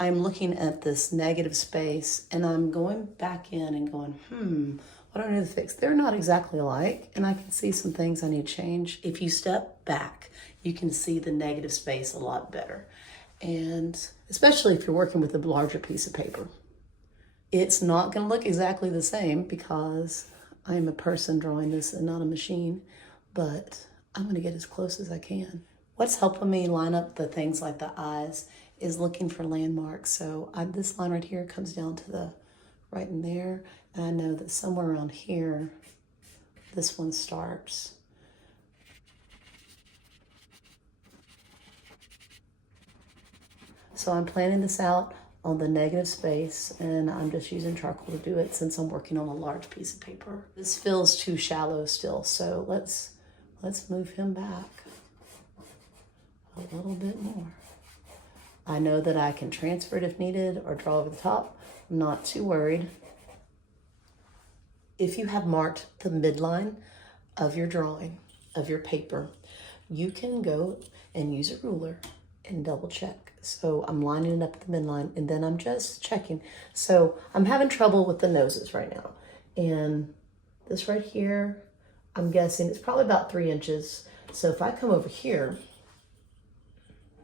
I'm looking at this negative space and I'm going back in and going, what do I need to fix? They're not exactly alike, and I can see some things I need to change. If you step back, you can see the negative space a lot better. And especially if you're working with a larger piece of paper. It's not gonna look exactly the same because I'm a person drawing this and not a machine, but I'm gonna get as close as I can. What's helping me line up the things like the eyes is looking for landmarks. So this line right here comes down to the right in there, and I know that somewhere around here, this one starts. So I'm planning this out on the negative space, and I'm just using charcoal to do it since I'm working on a large piece of paper. This feels too shallow still, so let's move him back a little bit more. I know that I can transfer it if needed or draw over the top. I'm not too worried. If you have marked the midline of your drawing, of your paper, you can go and use a ruler and double check. So I'm lining it up at the midline, and then I'm just checking. So I'm having trouble with the noses right now. And this right here, I'm guessing it's probably about 3 inches. So if I come over here,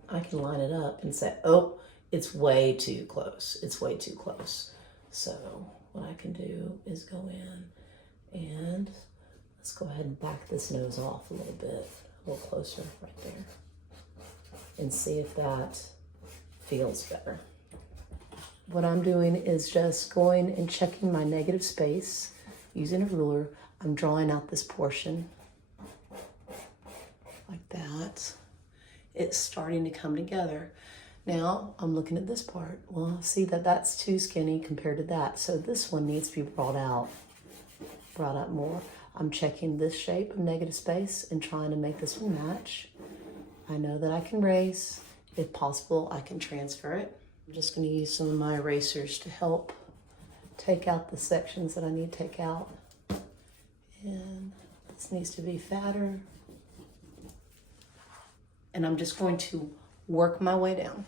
I can line it up and say, oh, it's way too close. It's way too close. So what I can do is go in and let's go ahead and back this nose off a little bit, a little closer right there, and see if that feels better. What I'm doing is just going and checking my negative space using a ruler. I'm drawing out this portion like that. It's starting to come together. Now I'm looking at this part. Well, I see that that's too skinny compared to that. So this one needs to be brought out more. I'm checking this shape of negative space and trying to make this one match. I know that I can erase. If possible, I can transfer it. I'm just gonna use some of my erasers to help take out the sections that I need to take out. And this needs to be fatter. And I'm just going to work my way down.